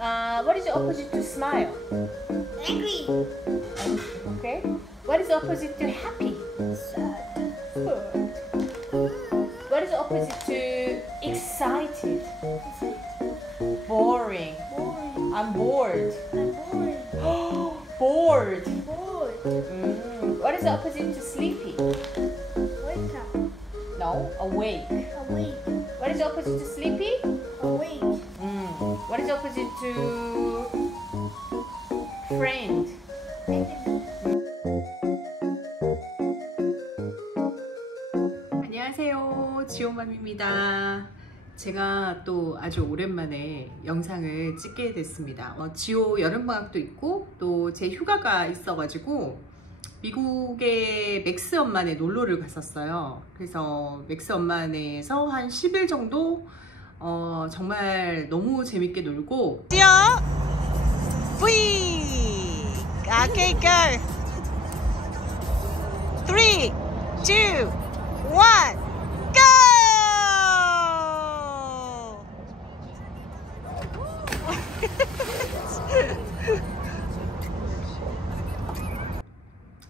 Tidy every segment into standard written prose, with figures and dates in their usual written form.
What is the opposite to smile? Angry. Okay. What is the opposite to happy? Sad. Good. What is the opposite to excited? Boring. Boring. I'm bored. I'm bored. Bored. Bored. What is the opposite to sleepy? Wake up. No, awake. Awake. What is the opposite to sleepy? Awake. What is the opposite to friend? 안녕하세요, 지호맘입니다. 제가 또 아주 오랜만에 영상을 찍게 됐습니다. 지호 여름방학도 있고 또 제 휴가가 있어가지고 미국의 맥스 엄마네 놀러를 갔었어요. 그래서 맥스 엄마네에서 한 10일 정도 정말 너무 재밌게 놀고. 지호! V! Okay, go! 3, 2, 1, go!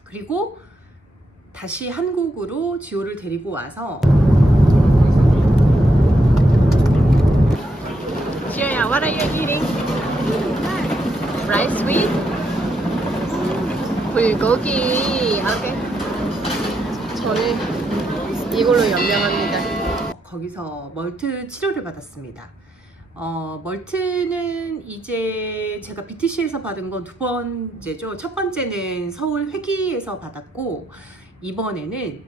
그리고 다시 한국으로 지호를 데리고 와서. 지호야, what are you eating? Rice with 불고기. 오케이. 저는 이걸로 연명합니다. 거기서 멀트 치료를 받았습니다. 멀트는 이제 제가 BTC에서 받은 건 두 번째죠. 첫 번째는 서울 회기에서 받았고, 이번에는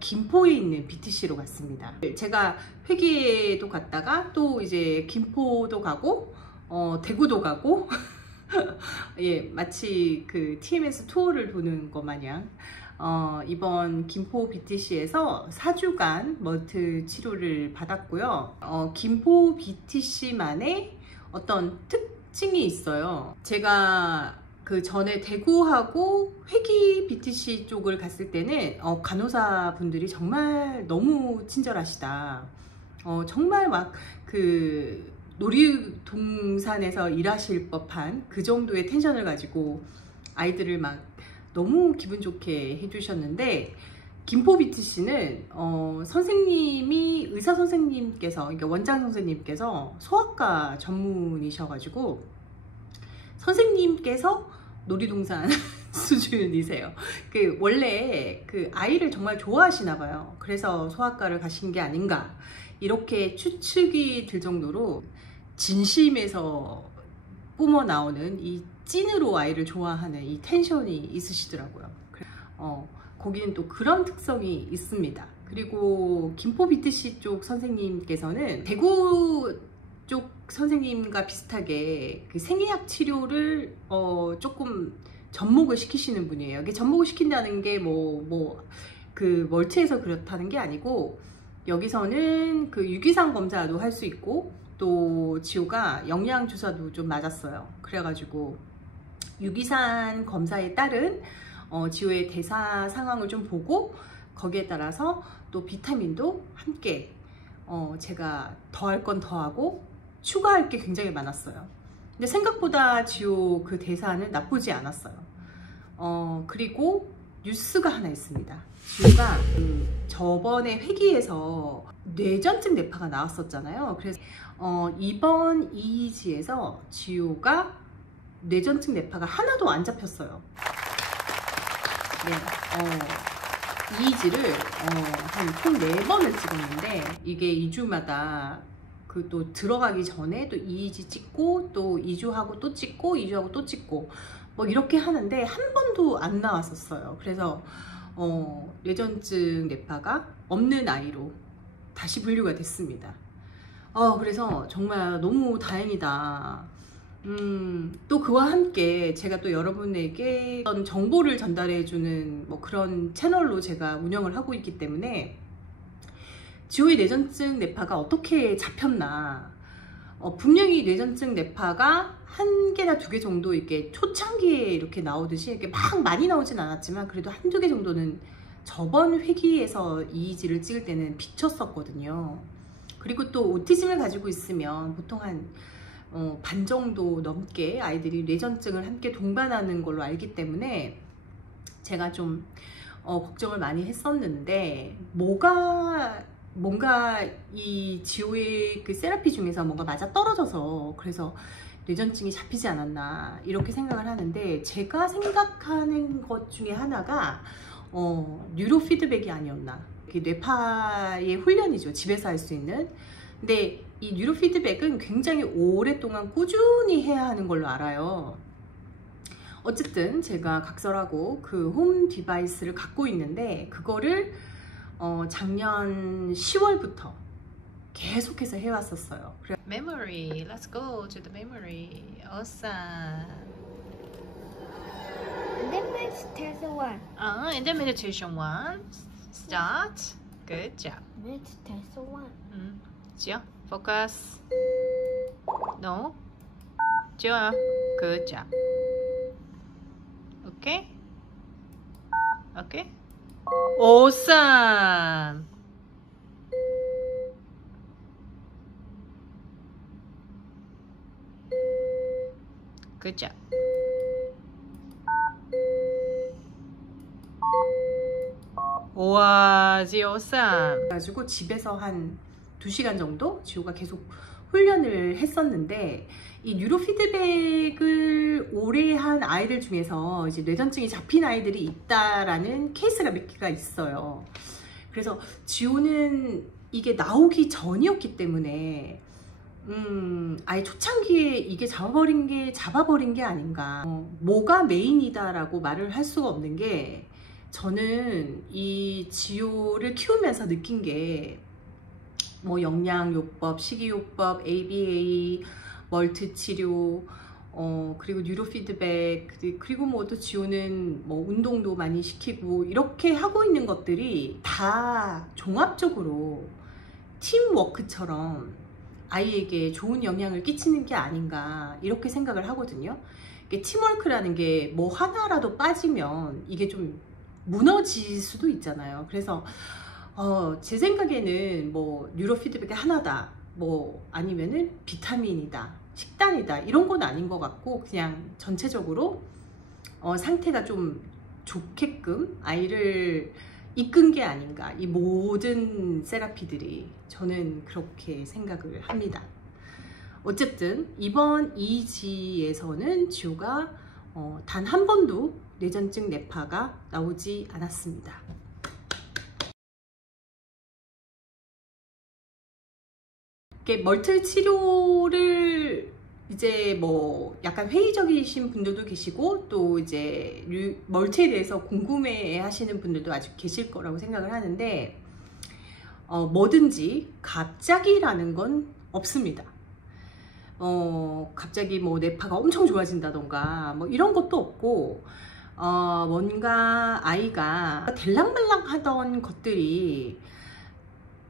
김포에 있는 BTC로 갔습니다. 제가 회기에도 갔다가 또 이제 김포도 가고 대구도 가고 예, 마치 그 TMS 투어를 도는 것 마냥 이번 김포 BTC에서 4주간 멀트 치료를 받았고요. 김포 BTC만의 어떤 특징이 있어요. 제가 그 전에 대구하고 회기 BTC 쪽을 갔을 때는 간호사 분들이 정말 너무 친절하시다. 정말 막 그 놀이동산에서 일하실 법한 그 정도의 텐션을 가지고 아이들을 막 너무 기분 좋게 해주셨는데, 김포 BTC는 선생님이 의사 선생님께서, 그러니까 원장 선생님께서 소아과 전문이셔가지고 선생님께서 놀이동산 수준이세요. 그 원래 그 아이를 정말 좋아하시나 봐요. 그래서 소아과를 가신 게 아닌가 이렇게 추측이 들 정도로 진심에서 뿜어 나오는 이 찐으로 아이를 좋아하는 이 텐션이 있으시더라고요. 거기는 또 그런 특성이 있습니다. 그리고 김포 BTC 쪽 선생님께서는 대구 쪽 선생님과 비슷하게 그 생리학 치료를 조금 접목을 시키시는 분이에요. 이게 접목을 시킨다는 게 그 멀트에서 그렇다는 게 아니고, 여기서는 그 유기산 검사도 할 수 있고, 또 지호가 영양 주사도 좀 맞았어요. 그래가지고 유기산 검사에 따른 지호의 대사 상황을 좀 보고, 거기에 따라서 또 비타민도 함께 제가 더할 건 더하고 추가할 게 굉장히 많았어요. 근데 생각보다 지호 그 대사는 나쁘지 않았어요. 그리고 뉴스가 하나 있습니다. 지호가 저번에 회기에서 뇌전증 뇌파가 나왔었잖아요. 그래서 이번 EEG에서 지호가 뇌전증 뇌파가 하나도 안 잡혔어요. 네, EEG를 한 총 4번을 찍었는데, 이게 2주마다 그 또 들어가기 전에 또 EEG 찍고 또 2주하고 또 찍고 2주하고 또 찍고 뭐 이렇게 하는데 한 번도 안 나왔었어요. 그래서 뇌전증 뇌파가 없는 아이로 다시 분류가 됐습니다. 그래서 정말 너무 다행이다. 또 그와 함께 제가 또 여러분에게 어떤 정보를 전달해주는 뭐 그런 채널로 제가 운영을 하고 있기 때문에, 지호의 뇌전증 뇌파가 어떻게 잡혔나, 분명히 뇌전증 뇌파가 1개나 2개 정도 이렇게 초창기에 이렇게 나오듯이 이렇게 막 많이 나오진 않았지만 그래도 1~2개 정도는 저번 회기에서 EEG를 찍을 때는 비쳤었거든요. 그리고 또 오티즘을 가지고 있으면 보통 한 반 정도 넘게 아이들이 뇌전증을 함께 동반하는 걸로 알기 때문에 제가 좀 걱정을 많이 했었는데, 뭔가 이 지호의 그 세라피 중에서 뭔가 맞아 떨어져서 그래서 뇌전증이 잡히지 않았나 이렇게 생각을 하는데, 제가 생각하는 것 중에 하나가 뉴로 피드백이 아니었나. 뇌파의 훈련이죠, 집에서 할 수 있는. 근데 이 뉴로 피드백은 굉장히 오랫동안 꾸준히 해야 하는 걸로 알아요. 어쨌든 제가 각설하고 그 홈 디바이스를 갖고 있는데, 그거를 작년 10월부터 계속해서 해왔었어요. Memory, let's go to the memory. Awesome. And then meditation one. And then meditation one. Start. Good job. Meditation one. 지호, focus. No. 지호, good job. Okay. Okay. Awesome. Good job. 우와, 지호 awesome. 그래가지고 집에서 한 2시간 정도 지호가 계속 훈련을 했었는데, 이 뉴로 피드백을 오래 한 아이들 중에서 이제 뇌전증이 잡힌 아이들이 있다라는 케이스가 몇 개가 있어요. 그래서 지호는 이게 나오기 전이었기 때문에 아예 초창기에 이게 잡아버린 게 아닌가. 뭐가 메인이다라고 말을 할 수가 없는 게, 저는 이 지호를 키우면서 느낀 게 뭐 영양요법, 식이요법, ABA, 멀트 치료, 그리고 뉴로 피드백, 그리고 뭐 또 지호는 뭐 운동도 많이 시키고 이렇게 하고 있는 것들이 다 종합적으로 팀워크처럼 아이에게 좋은 영향을 끼치는 게 아닌가 이렇게 생각을 하거든요. 팀워크라는 게 뭐 하나라도 빠지면 이게 좀 무너질 수도 있잖아요. 그래서 제 생각에는 뭐 뉴로 피드백이 하나다, 뭐 아니면은 비타민이다, 식단이다, 이런 건 아닌 것 같고, 그냥 전체적으로 상태가 좀 좋게끔 아이를 이끈 게 아닌가, 이 모든 세라피들이. 저는 그렇게 생각을 합니다. 어쨌든 이번 2지에서는 지호가 단 한 번도 뇌전증 뇌파가 나오지 않았습니다. 멀트 치료를 이제 뭐 약간 회의적이신 분들도 계시고, 또 이제 멀트에 대해서 궁금해 하시는 분들도 아직 계실 거라고 생각을 하는데, 뭐든지 갑자기라는 건 없습니다. 갑자기 뭐 뇌파가 엄청 좋아진다던가 뭐 이런 것도 없고, 뭔가 아이가 될랑말랑 하던 것들이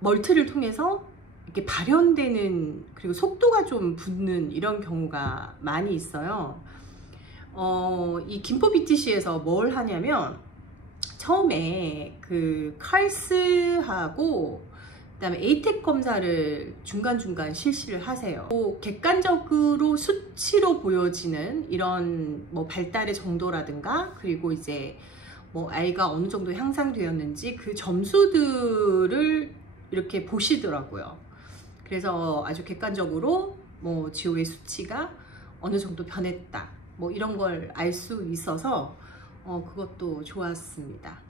멀트를 통해서 이렇게 발현되는, 그리고 속도가 좀 붙는 이런 경우가 많이 있어요. 이 김포 BTC에서 뭘 하냐면, 처음에 그 칼스하고 그다음에 에이텍 검사를 중간중간 실시를 하세요. 또 객관적으로 수치로 보여지는 이런 뭐 발달의 정도라든가, 그리고 이제 뭐 아이가 어느 정도 향상되었는지 그 점수들을 이렇게 보시더라고요. 그래서 아주 객관적으로 뭐 지호의 수치가 어느 정도 변했다, 뭐 이런 걸 알 수 있어서 그것도 좋았습니다.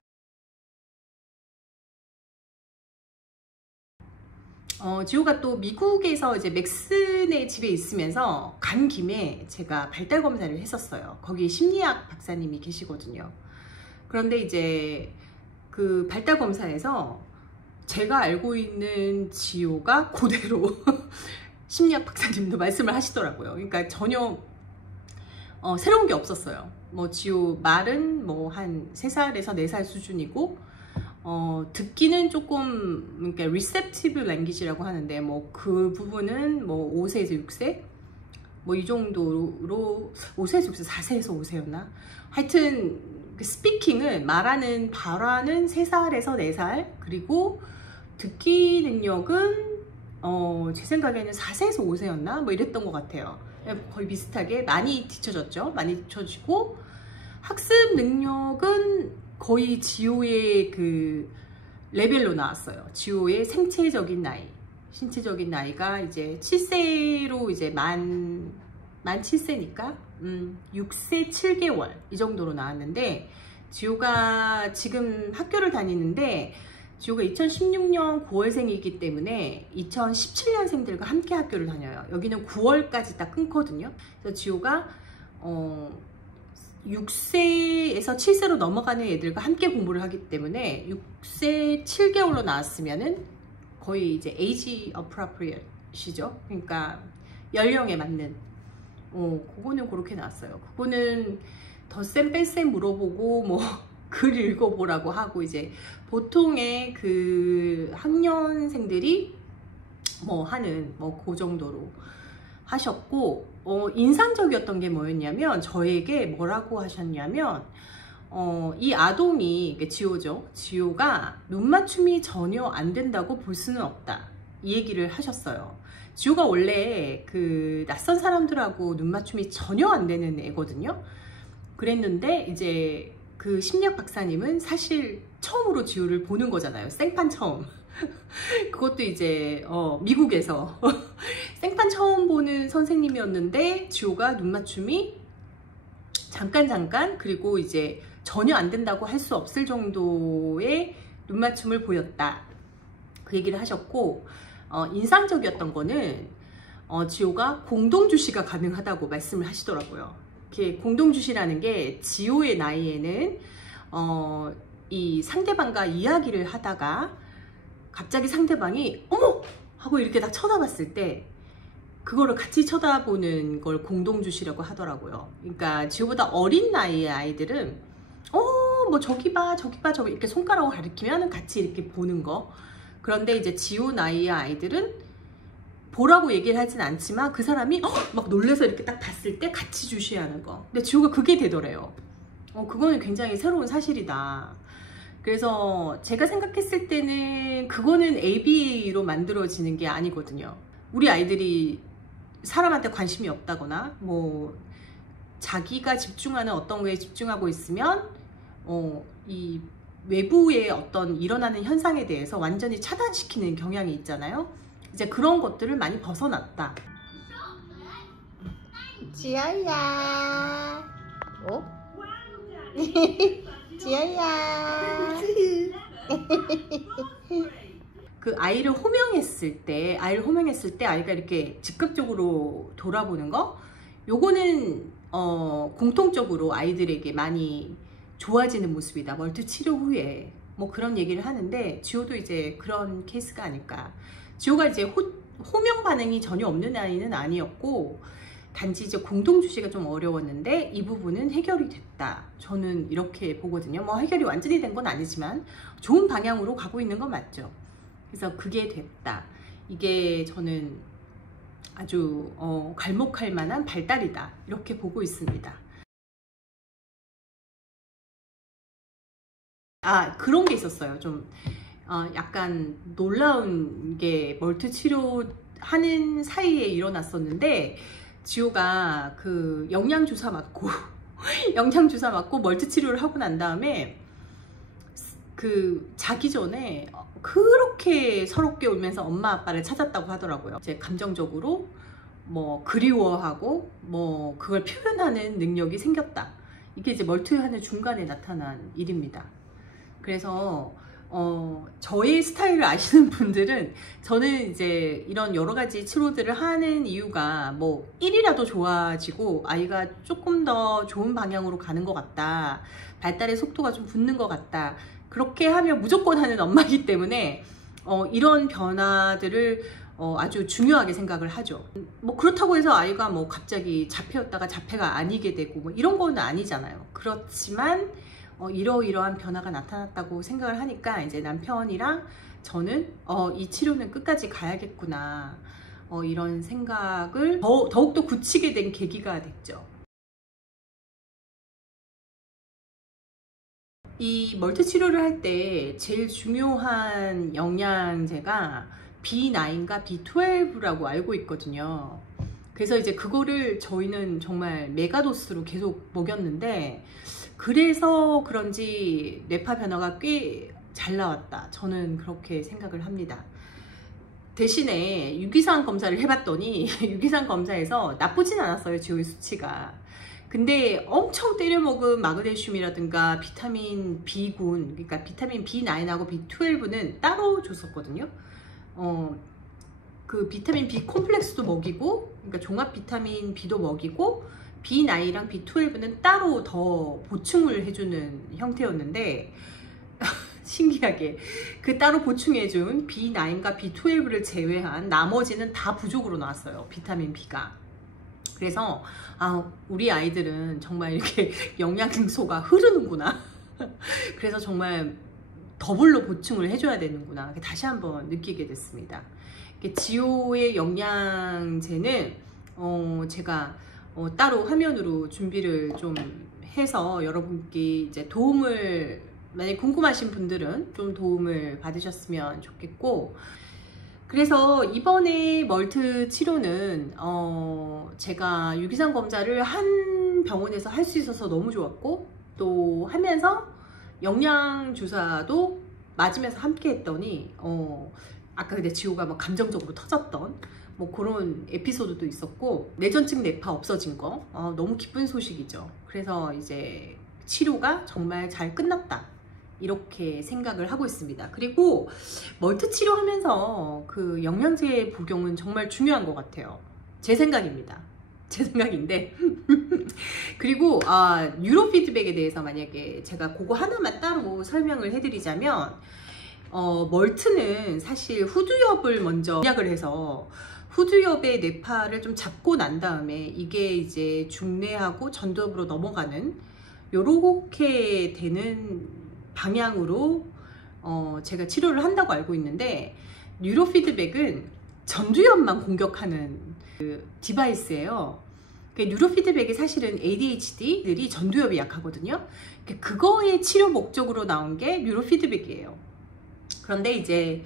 지호가 또 미국에서 이제 맥슨의 집에 있으면서 간 김에 제가 발달 검사를 했었어요. 거기 심리학 박사님이 계시거든요. 그런데 이제 그 발달 검사에서 제가 알고 있는 지호가 그대로 심리학 박사님도 말씀을 하시더라고요. 그러니까 전혀 새로운 게 없었어요. 뭐 지호 말은 뭐 한 3살에서 4살 수준이고, 듣기는 조금, 그러니까 receptive language라고 하는데, 뭐 그 부분은 뭐 5세에서 6세? 뭐 이 정도로, 5세에서 6세, 4세에서 5세였나? 하여튼, 그 스피킹은, 말하는, 발화는 3살에서 4살, 그리고 듣기 능력은, 제 생각에는 4세에서 5세였나? 뭐 이랬던 것 같아요. 거의 비슷하게 많이 뒤쳐졌죠. 많이 뒤쳐지고 학습 능력은 거의 지호의 그 레벨로 나왔어요. 지호의 생체적인 나이, 신체적인 나이가 이제 7세로 이제 만 7세니까 6세 7개월 이 정도로 나왔는데, 지호가 지금 학교를 다니는데 지호가 2016년 9월생이기 때문에 2017년생들과 함께 학교를 다녀요. 여기는 9월까지 딱 끊거든요. 그래서 지호가 6세에서 7세로 넘어가는 애들과 함께 공부를 하기 때문에 6세 7개월로 나왔으면은 거의 이제 age appropriate이죠. 그러니까 연령에 맞는, 그거는 그렇게 나왔어요. 그거는 덧셈 뺄셈 물어보고 뭐 글 읽어보라고 하고, 이제 보통의 그 학년생들이 뭐 하는 그 정도로 하셨고, 인상적이었던 게 뭐였냐면, 저에게 뭐라고 하셨냐면, 이 아동이, 지호죠. 지호가 눈 맞춤이 전혀 안 된다고 볼 수는 없다, 이 얘기를 하셨어요. 지호가 원래 그 낯선 사람들하고 눈 맞춤이 전혀 안 되는 애거든요. 그랬는데 이제 그 심리학 박사님은 사실 처음으로 지호를 보는 거잖아요. 생판 처음. 그것도 이제 미국에서 생판 처음 보는 선생님이었는데, 지호가 눈 맞춤이 잠깐 그리고 이제 전혀 안 된다고 할 수 없을 정도의 눈 맞춤을 보였다, 그 얘기를 하셨고, 인상적이었던 거는 지호가 공동주시가 가능하다고 말씀을 하시더라고요. 이렇게 공동주시라는 게, 지호의 나이에는 이 상대방과 이야기를 하다가 갑자기 상대방이 어머! 하고 이렇게 딱 쳐다봤을 때 그거를 같이 쳐다보는 걸 공동주시라고 하더라고요. 그러니까 지호보다 어린 나이의 아이들은 뭐 저기 봐 저기 이렇게 손가락으로 가리키면 같이 이렇게 보는 거. 그런데 이제 지호 나이의 아이들은 보라고 얘기를 하진 않지만 그 사람이 막 놀래서 이렇게 딱 봤을 때 같이 주시하는 거. 근데 지호가 그게 되더래요. 그거는 굉장히 새로운 사실이다. 그래서 제가 생각했을 때는 그거는 ABA로 만들어지는 게 아니거든요. 우리 아이들이 사람한테 관심이 없다거나 뭐 자기가 집중하는 어떤 거에 집중하고 있으면 이 외부의 어떤 일어나는 현상에 대해서 완전히 차단시키는 경향이 있잖아요. 이제 그런 것들을 많이 벗어났다. 지아야. 지아야. 그 아이를 호명했을 때 아이가 이렇게 즉각적으로 돌아보는 거, 요거는 공통적으로 아이들에게 많이 좋아지는 모습이다, 멀티 치료 후에. 뭐 그런 얘기를 하는데, 지호도 이제 그런 케이스가 아닐까. 지호가 이제 호명 반응이 전혀 없는 아이는 아니었고, 단지 이제 공동주시가 좀 어려웠는데 이 부분은 해결이 됐다, 저는 이렇게 보거든요. 뭐 해결이 완전히 된 건 아니지만 좋은 방향으로 가고 있는 건 맞죠. 그래서 그게 됐다, 이게 저는 아주 괄목할 만한 발달이다, 이렇게 보고 있습니다. 그런 게 있었어요. 좀 약간 놀라운 게 멀티 치료하는 사이에 일어났었는데, 지호가 그 영양주사 맞고 영양주사 맞고 멀티 치료를 하고 난 다음에 그 자기 전에 그렇게 서럽게 울면서 엄마 아빠를 찾았다고 하더라고요. 이제 감정적으로 뭐 그리워하고 뭐 그걸 표현하는 능력이 생겼다, 이게 이제 멀티하는 중간에 나타난 일입니다. 그래서 저의 스타일을 아시는 분들은, 저는 이제 이런 여러 가지 치료들을 하는 이유가 뭐 1이라도 좋아지고 아이가 조금 더 좋은 방향으로 가는 것 같다, 발달의 속도가 좀 붙는 것 같다, 그렇게 하면 무조건 하는 엄마이기 때문에 이런 변화들을 아주 중요하게 생각을 하죠. 뭐 그렇다고 해서 아이가 뭐 갑자기 자폐였다가 자폐가 아니게 되고 뭐 이런 거는 아니잖아요. 그렇지만 이러이러한 변화가 나타났다고 생각을 하니까, 이제 남편이랑 저는 이 치료는 끝까지 가야겠구나, 이런 생각을 더욱더 굳히게 된 계기가 됐죠. 이 멀티 치료를 할 때 제일 중요한 영양제가 B9과 B12라고 알고 있거든요. 그래서 이제 그거를 저희는 정말 메가도스로 계속 먹였는데, 그래서 그런지 뇌파 변화가 꽤 잘 나왔다, 저는 그렇게 생각을 합니다. 대신에 유기산 검사를 해봤더니 유기산 검사에서 나쁘진 않았어요, 지오의 수치가. 근데 엄청 때려먹은 마그네슘이라든가 비타민 B군, 그러니까 비타민 B9하고 B12는 따로 줬었거든요. 그 비타민 B 콤플렉스도 먹이고, 그러니까 종합 비타민 B도 먹이고, B9랑 B12는 따로 더 보충을 해주는 형태였는데 신기하게 그 따로 보충해준 B9과 B12를 제외한 나머지는 다 부족으로 나왔어요, 비타민 B가. 그래서 우리 아이들은 정말 이렇게 영양소가 흐르는구나 그래서 정말 더블로 보충을 해줘야 되는구나, 다시 한번 느끼게 됐습니다. 지오의 영양제는 제가 따로 화면으로 준비를 좀 해서 여러분께 이제 도움을, 만약에 궁금하신 분들은 좀 도움을 받으셨으면 좋겠고, 그래서 이번에 멀트 치료는 제가 유기산 검사를 한 병원에서 할 수 있어서 너무 좋았고, 또 하면서 영양주사도 맞으면서 함께 했더니 아까 근데 지호가 막 감정적으로 터졌던 뭐 그런 에피소드도 있었고, 내전증 뇌파 없어진 거 너무 기쁜 소식이죠. 그래서 이제 치료가 정말 잘 끝났다, 이렇게 생각을 하고 있습니다. 그리고 멀트 치료하면서 그 영양제 복용은 정말 중요한 것 같아요, 제 생각입니다. 제 생각인데 그리고 뉴로 피드백에 대해서 만약에 제가 그거 하나만 따로 설명을 해드리자면, 멀트는 사실 후두엽을 먼저 공략을 해서 후두엽의 뇌파를 좀 잡고 난 다음에 이게 이제 중뇌하고 전두엽으로 넘어가는 요렇게 되는 방향으로 제가 치료를 한다고 알고 있는데, 뉴로 피드백은 전두엽만 공격하는 그 디바이스예요. 뉴로 피드백이 사실은 ADHD들이 전두엽이 약하거든요. 그거의 치료 목적으로 나온 게 뉴로 피드백이에요. 그런데 이제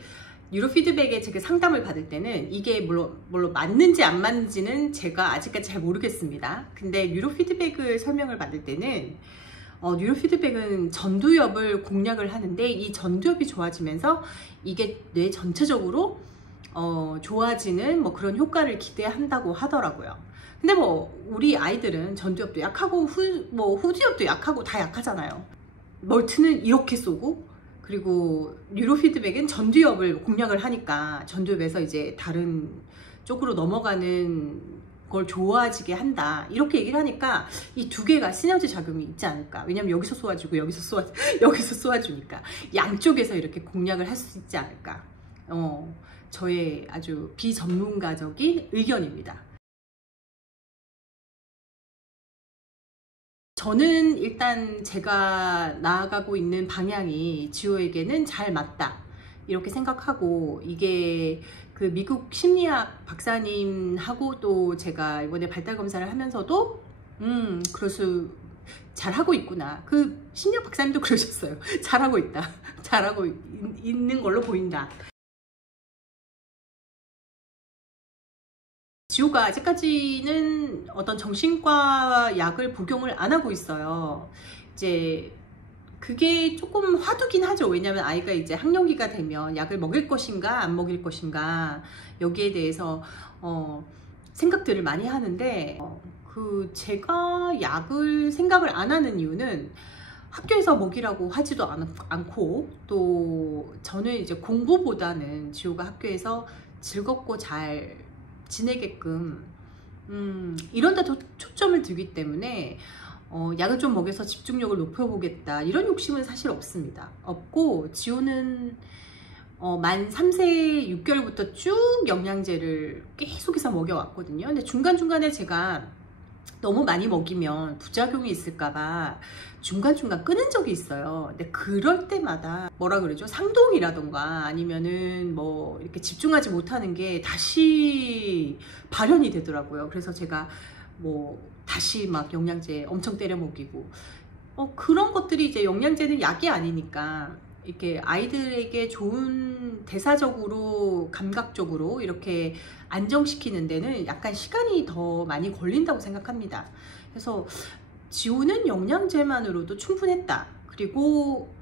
뉴로 피드백에 제가 상담을 받을 때는 이게 물론 맞는지 안 맞는지는 제가 아직까지 잘 모르겠습니다. 근데 뉴로 피드백을 설명을 받을 때는 뉴로 피드백은 전두엽을 공략을 하는데, 이 전두엽이 좋아지면서 이게 뇌 전체적으로 좋아지는 뭐 그런 효과를 기대한다고 하더라고요. 근데 뭐 우리 아이들은 전두엽도 약하고 후두엽도 약하고 다 약하잖아요. 멀트는 이렇게 쏘고, 그리고 뉴로 피드백은 전두엽을 공략을 하니까 전두엽에서 이제 다른 쪽으로 넘어가는 걸 좋아지게 한다, 이렇게 얘기를 하니까 이 두 개가 시너지 작용이 있지 않을까. 왜냐면 여기서 쏘아주고 여기서 쏘아주니까 양쪽에서 이렇게 공략을 할 수 있지 않을까. 저의 아주 비전문가적인 의견입니다. 저는 일단 제가 나아가고 있는 방향이 지호에게는 잘 맞다, 이렇게 생각하고, 이게 그 미국 심리학 박사님하고 또 제가 이번에 발달 검사를 하면서도 그래서 잘하고 있구나, 그 심리학 박사님도 그러셨어요. 잘하고 있다, 잘하고 있는 걸로 보인다. 지호가 아직까지는 어떤 정신과 약을 복용을 안 하고 있어요. 이제 그게 조금 화두긴 하죠. 왜냐면 아이가 이제 학령기가 되면 약을 먹일 것인가 안 먹일 것인가, 여기에 대해서 생각들을 많이 하는데, 제가 약을 생각을 안 하는 이유는 학교에서 먹이라고 하지도 않고, 또 저는 이제 공부보다는 지호가 학교에서 즐겁고 잘 지내게끔 이런 데 더 초점을 두기 때문에 약을 좀 먹여서 집중력을 높여보겠다, 이런 욕심은 사실 없습니다. 없고, 지호는 만 3세 6개월부터 쭉 영양제를 계속해서 먹여왔거든요. 근데 중간중간에 제가 너무 많이 먹이면 부작용이 있을까봐 중간중간 끊은 적이 있어요. 근데 그럴 때마다 뭐라 그러죠? 상동이라던가 아니면은 뭐 이렇게 집중하지 못하는 게 다시 발현이 되더라고요. 그래서 제가 뭐 다시 막 영양제 엄청 때려 먹이고, 그런 것들이 이제 영양제는 약이 아니니까 이렇게 아이들에게 좋은 대사적으로 감각적으로 이렇게 안정시키는 데는 약간 시간이 더 많이 걸린다고 생각합니다. 그래서 지우는 영양제만으로도 충분했다. 그리고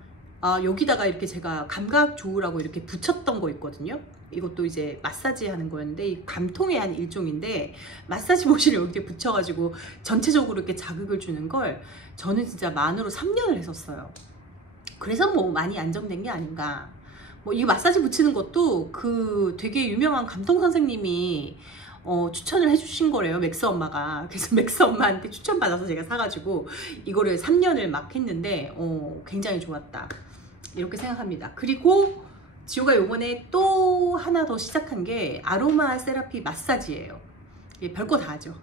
여기다가 이렇게 제가 감각 좋으라고 이렇게 붙였던 거 있거든요. 이것도 이제 마사지 하는 거였는데 이 감통의 한 일종인데 마사지 모시를 여기에 붙여가지고 전체적으로 이렇게 자극을 주는 걸 저는 진짜 만으로 3년을 했었어요. 그래서 뭐 많이 안정된 게 아닌가. 뭐 이 마사지 붙이는 것도 그 되게 유명한 감통 선생님이 추천을 해주신 거래요. 맥스 엄마가. 그래서 맥스 엄마한테 추천받아서 제가 사가지고 이거를 3년을 막 했는데 굉장히 좋았다 이렇게 생각합니다. 그리고 지호가 요번에 또 하나 더 시작한 게 아로마 세라피 마사지예요. 별거 다 하죠.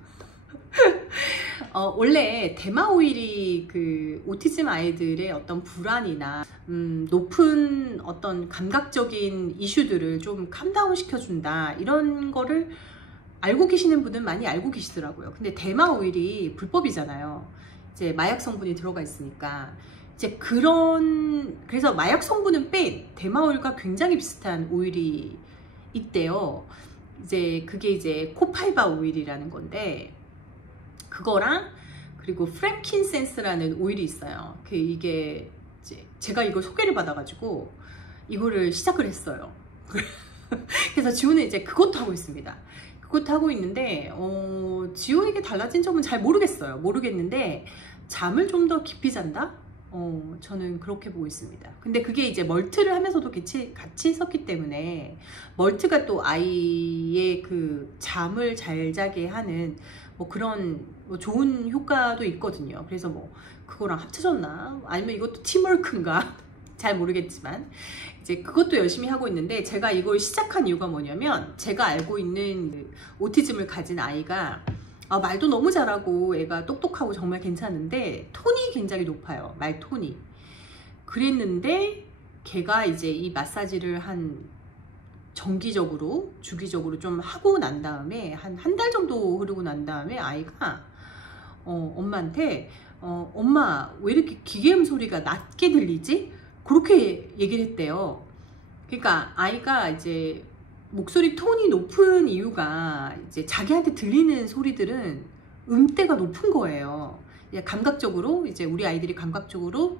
원래 대마 오일이 그 오티즘 아이들의 어떤 불안이나 높은 어떤 감각적인 이슈들을 좀 캄다운 시켜준다 이런 거를 알고 계시는 분은 많이 알고 계시더라고요. 근데 대마 오일이 불법이잖아요. 이제 마약 성분이 들어가 있으니까 이제 그래서 마약 성분은 뺀 대마 오일과 굉장히 비슷한 오일이 있대요. 이제 그게 이제 코팔바 오일이라는 건데 그거랑 그리고 프랭킨센스라는 오일이 있어요. 이게 이제 제가 이걸 소개를 받아가지고 이거를 시작을 했어요. 그래서 지호는 이제 그것도 하고 있습니다. 그것도 하고 있는데 지호에게 달라진 점은 잘 모르겠는데 잠을 좀 더 깊이 잔다? 저는 그렇게 보고 있습니다. 근데 그게 이제 멀트를 하면서도 같이 섰기 때문에 멀트가 또 아이의 그 잠을 잘 자게 하는 뭐 그런 뭐 좋은 효과도 있거든요. 그래서 뭐 그거랑 합쳐졌나? 아니면 이것도 팀워크인가? 잘 모르겠지만 이제 그것도 열심히 하고 있는데 제가 이걸 시작한 이유가 뭐냐면 제가 알고 있는 오티즘을 가진 아이가 말도 너무 잘하고 애가 똑똑하고 정말 괜찮은데 톤이 굉장히 높아요. 말 톤이. 그랬는데 걔가 이제 이 마사지를 정기적으로 주기적으로 좀 하고 난 다음에 한 달 정도 흐르고 난 다음에 아이가 엄마한테 엄마 왜 이렇게 기계음 소리가 낮게 들리지? 그렇게 얘기를 했대요. 그러니까 아이가 이제 목소리 톤이 높은 이유가 이제 자기한테 들리는 소리들은 음대가 높은 거예요. 감각적으로 이제 우리 아이들이 감각적으로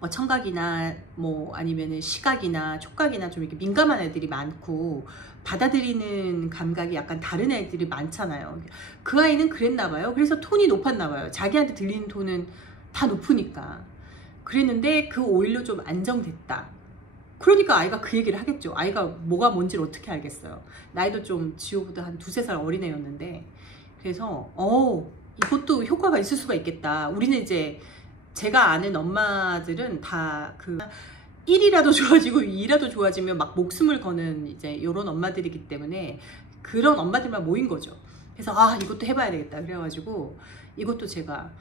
뭐 청각이나 뭐 아니면은 시각이나 촉각이나 좀 이렇게 민감한 애들이 많고 받아들이는 감각이 약간 다른 애들이 많잖아요. 그 아이는 그랬나 봐요. 그래서 톤이 높았나 봐요. 자기한테 들리는 톤은 다 높으니까. 그랬는데 그 오일로 좀 안정됐다. 그러니까 아이가 그 얘기를 하겠죠. 아이가 뭐가 뭔지를 어떻게 알겠어요. 나이도 좀 지호보다 한 2~3살 어린 애였는데 그래서 이것도 효과가 있을 수가 있겠다. 우리는 이제 제가 아는 엄마들은 다 그 1이라도 좋아지고 2라도 좋아지면 막 목숨을 거는 이제 이런 엄마들이기 때문에 그런 엄마들만 모인 거죠. 그래서 이것도 해봐야 되겠다. 그래가지고 이것도 제가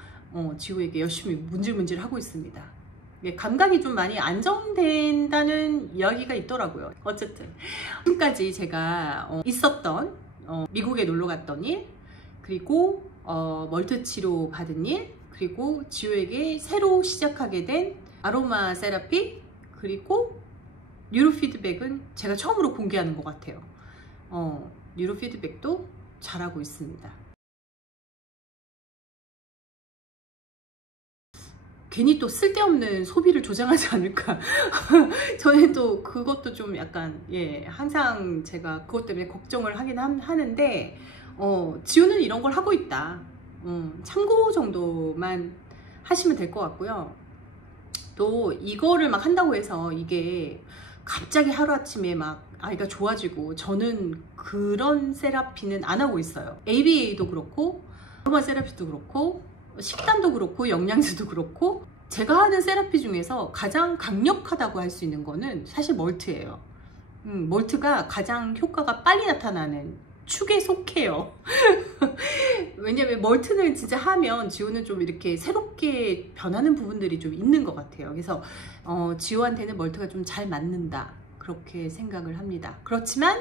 지호에게 열심히 문질문질 하고 있습니다. 감각이 좀 많이 안정된다는 이야기가 있더라고요. 어쨌든 지금까지 제가 있었던 미국에 놀러 갔던 일, 그리고 멀트 치료 받은 일, 그리고 지호에게 새로 시작하게 된 아로마 세라피, 그리고 뉴로 피드백은 제가 처음으로 공개하는 것 같아요. 뉴로 피드백도 잘하고 있습니다. 괜히 또 쓸데없는 소비를 조장하지 않을까. 저는 또 그것도 좀 약간 항상 제가 그것 때문에 걱정을 하긴 하는데 지호는 이런 걸 하고 있다. 참고 정도만 하시면 될 것 같고요. 또 이거를 막 한다고 해서 이게 갑자기 하루아침에 막 아이가 좋아지고, 저는 그런 세라피는 안 하고 있어요. ABA도 그렇고 아로마 세라피도 그렇고 식단도 그렇고 영양제도 그렇고, 제가 하는 세라피 중에서 가장 강력하다고 할 수 있는 거는 사실 멀트예요. 멀트가 가장 효과가 빨리 나타나는 축에 속해요. 왜냐면 멀트는 진짜 하면 지호는 좀 이렇게 새롭게 변하는 부분들이 좀 있는 것 같아요. 그래서 지호한테는 멀트가 좀 잘 맞는다, 그렇게 생각을 합니다. 그렇지만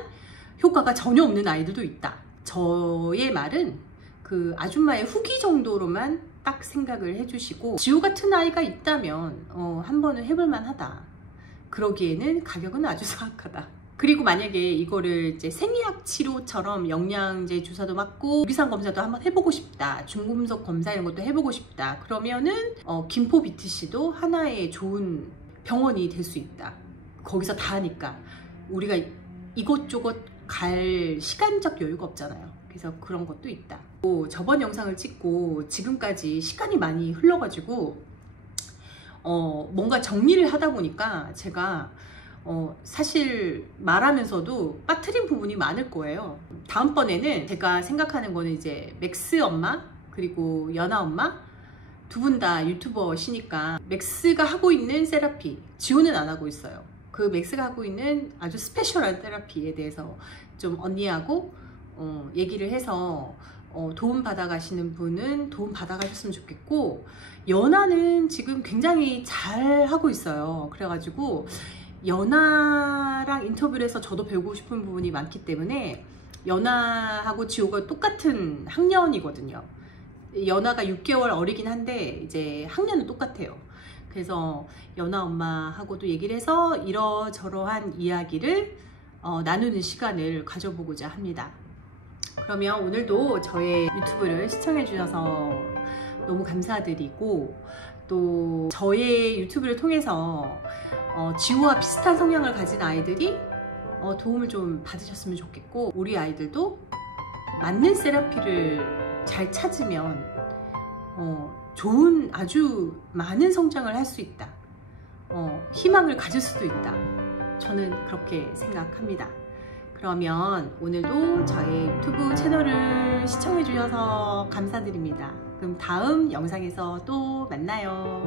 효과가 전혀 없는 아이들도 있다. 저의 말은 그 아줌마의 후기 정도로만 딱 생각을 해주시고, 지호 같은 아이가 있다면 한 번은 해볼 만하다. 그러기에는 가격은 아주 사악하다. 그리고 만약에 이거를 이제 생리학 치료처럼 영양제 주사도 맞고 유기산 검사도 한번 해보고 싶다, 중금속 검사 이런 것도 해보고 싶다, 그러면은 김포 BTC도 하나의 좋은 병원이 될 수 있다. 거기서 다 하니까 우리가 이곳저곳 갈 시간적 여유가 없잖아요. 그래서 그런 것도 있다. 저번 영상을 찍고 지금까지 시간이 많이 흘러가지고 뭔가 정리를 하다 보니까 제가 사실 말하면서도 빠뜨린 부분이 많을 거예요. 다음번에는 제가 생각하는 거는 이제 맥스 엄마 그리고 연아 엄마 두 분 다 유튜버시니까 맥스가 하고 있는 세라피, 지호는 안 하고 있어요. 그 맥스가 하고 있는 아주 스페셜한 세라피에 대해서 좀 언니하고 얘기를 해서 도움 받아 가시는 분은 도움 받아 가셨으면 좋겠고, 연아는 지금 굉장히 잘 하고 있어요. 그래가지고 연아랑 인터뷰를 해서 저도 배우고 싶은 부분이 많기 때문에, 연아하고 지호가 똑같은 학년이거든요. 연아가 6개월 어리긴 한데 이제 학년은 똑같아요. 그래서 연아 엄마하고도 얘기를 해서 이러저러한 이야기를 나누는 시간을 가져보고자 합니다. 그러면 오늘도 저의 유튜브를 시청해 주셔서 너무 감사드리고, 또 저의 유튜브를 통해서 지호와 비슷한 성향을 가진 아이들이 도움을 좀 받으셨으면 좋겠고, 우리 아이들도 맞는 세라피를 잘 찾으면 좋은, 아주 많은 성장을 할 수 있다, 희망을 가질 수도 있다, 저는 그렇게 생각합니다. 그러면 오늘도 저의 유튜브 채널을 시청해 주셔서 감사드립니다. 그럼 다음 영상에서 또 만나요.